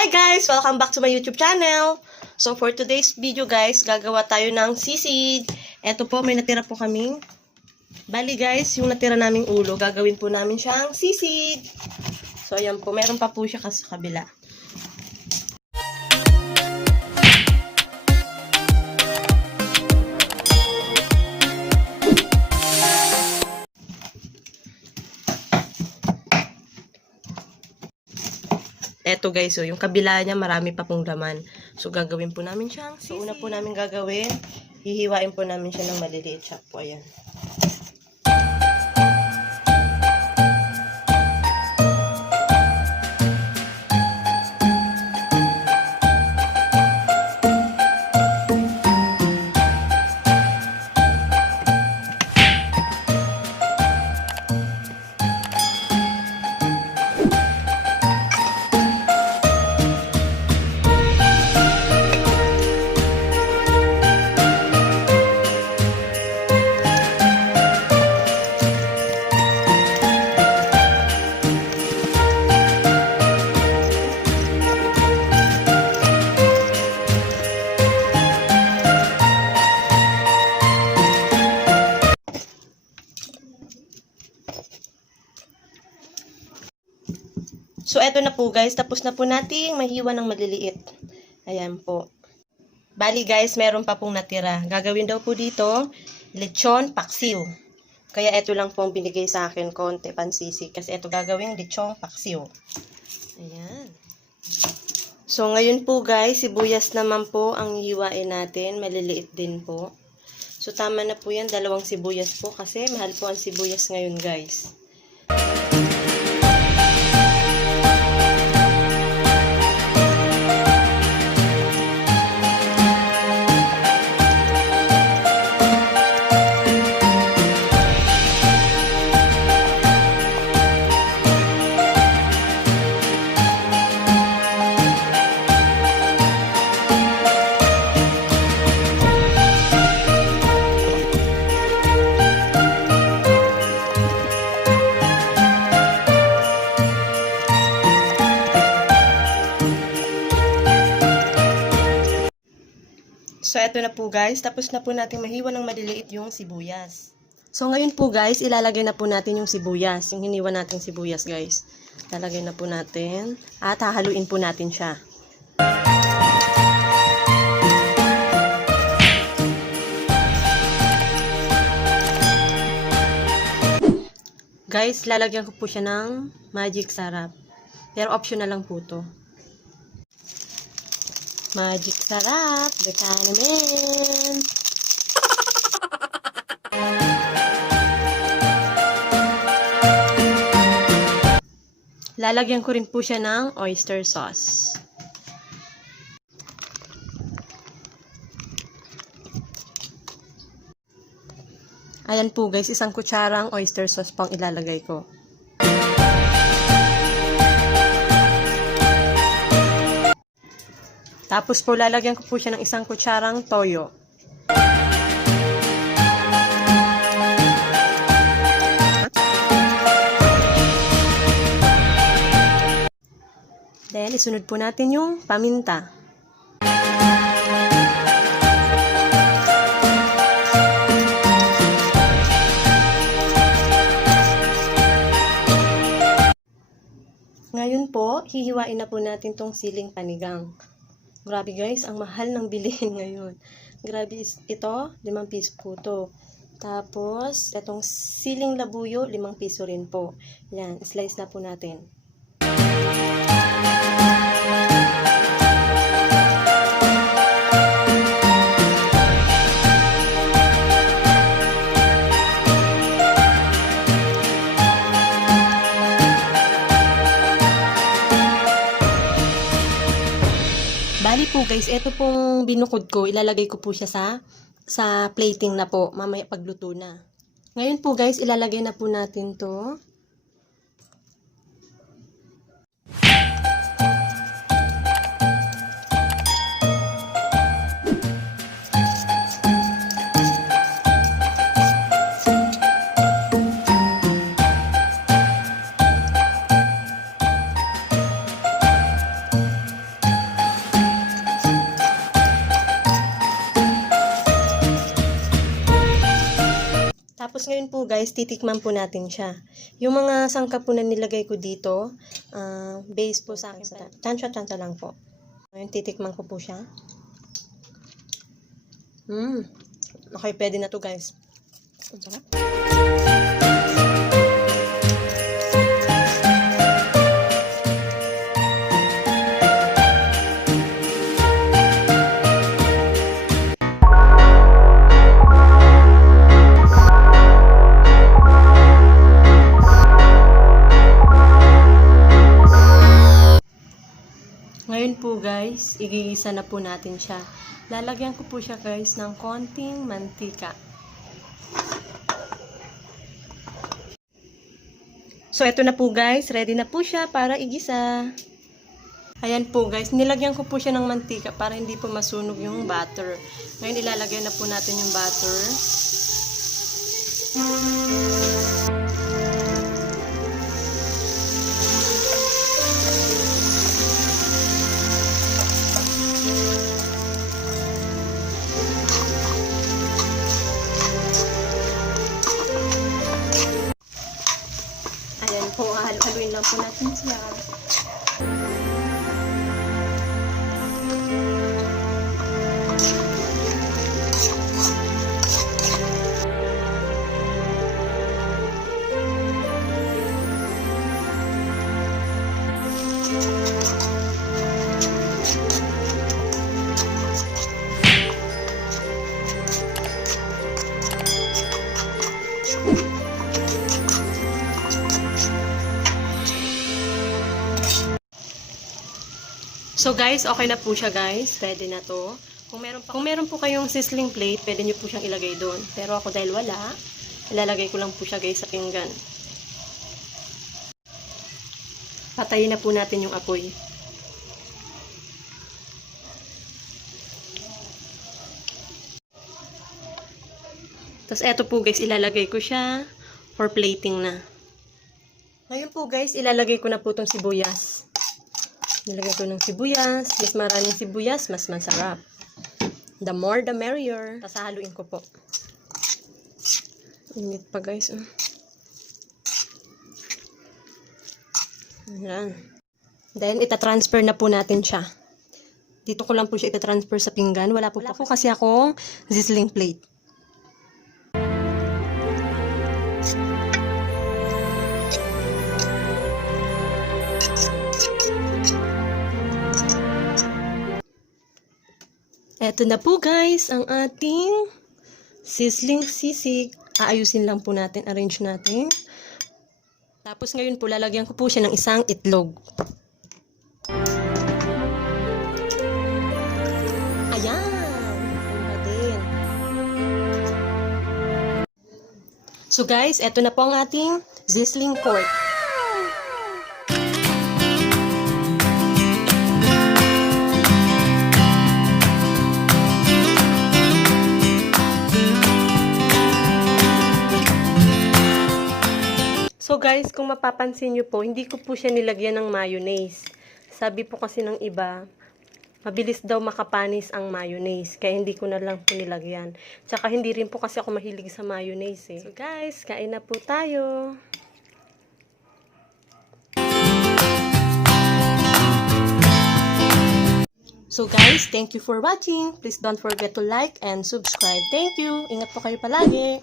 Hi guys! Welcome back to my YouTube channel. So for today's video guys, gagawa tayo ng sisig. Eto po, may natira po kaming. Bali guys, yung natira naming ulo, gagawin po namin siyang sisig. So ayan po, meron pa po siya sa kabila. Eto guys, so yung kabila niya marami pa pong laman. So gagawin po namin siyang sisig. So una po namin gagawin, hihiwain po namin siya ng maliliit chop po. Ayan. So, eto na po guys. Tapos na po nating mahiwa ng maliliit. Ayan po. Bali guys, meron pa pong natira. Gagawin daw po dito, lechon paksiw. Kaya eto lang pong binigay sa akin, konti pansisig. Kasi eto gagawin lechon paksiw. Ayan. So, ngayon po guys, sibuyas naman po ang hiwain natin. Maliliit din po. So, tama na po yan. 2 sibuyas po. Kasi mahal po ang sibuyas ngayon guys. So, eto na po guys. Tapos na po natin mahiwa ng maliliit yung sibuyas. So, ngayon po guys, ilalagay na po natin yung sibuyas. Yung hiniwa natin sibuyas guys. Lalagay na po natin. At hahaluin po natin siya. Guys, lalagyan ko po siya ng magic sarap. Pero optional lang po to. Magic sarap, Bekanemen. Lalagyan ko rin po siya ng oyster sauce. Ayan po guys, 1 kutsarang oyster sauce pang ilalagay ko. Tapos po, lalagyan ko po siya ng 1 kutsarang toyo. Then, isunod po natin yung paminta. Ngayon po, hihiwain na po natin tong siling panigang. Grabe guys, ang mahal ng bilihin ngayon. Grabe ito, 5 piso po to. Tapos, itong siling labuyo, 5 piso rin po. Yan, slice na po natin. Bali po guys, ito pong binukod ko, ilalagay ko po siya sa plating na po, mamaya pagluto na. Ngayon po guys, ilalagay na po natin to. Tapos ngayon po guys, titikman po natin siya. Yung mga sangkap po na nilagay ko dito, base po sa akin. Tansya lang po. Ngayon titikman ko po siya. Okay, pwede na to guys. Ang sarap. Ngayon po guys, igigisa na po natin siya. Lalagyan ko po siya guys ng konting mantika. So ito na po guys, ready na po siya para igisa. Ayan po guys, nilagyan ko po siya ng mantika para hindi po masunog yung butter. Ngayon ilalagay na po natin yung butter. Ayan po, haluin lang po natin siya. So guys, okay na po siya guys. Pwede na to. Kung meron po kayong sizzling plate, pwede nyo po siyang ilagay doon. Pero ako dahil wala, ilalagay ko lang po siya guys sa pinggan. Patayin na po natin yung apoy. Tapos eto po guys, ilalagay ko siya for plating na. Ngayon po guys, ilalagay ko na po itong sibuyas. Nilagay ko ng sibuyas. Mas maraming sibuyas, mas masarap. The more, the merrier. Tapos haluin ko po. Init pa guys. Ayan. Then, itatransfer na po natin siya. Dito ko lang po siya itatransfer sa pinggan. Wala po kasi akong sizzling plate. Eto na po guys, ang ating sizzling sisig. Aayusin lang po natin, arrange natin. Tapos ngayon po, lalagyan ko po siya ng isang itlog. Ayan! Ano din. So guys, eto na po ang ating sizzling pork. So guys, kung mapapansin nyo po, hindi ko po siya nilagyan ng mayonnaise. Sabi po kasi ng iba, mabilis daw makapanis ang mayonnaise. Kaya hindi ko na lang po nilagyan. Tsaka hindi rin po kasi ako mahilig sa mayonnaise eh. So guys, kain na po tayo. So guys, thank you for watching. Please don't forget to like and subscribe. Thank you. Ingat po kayo palagi.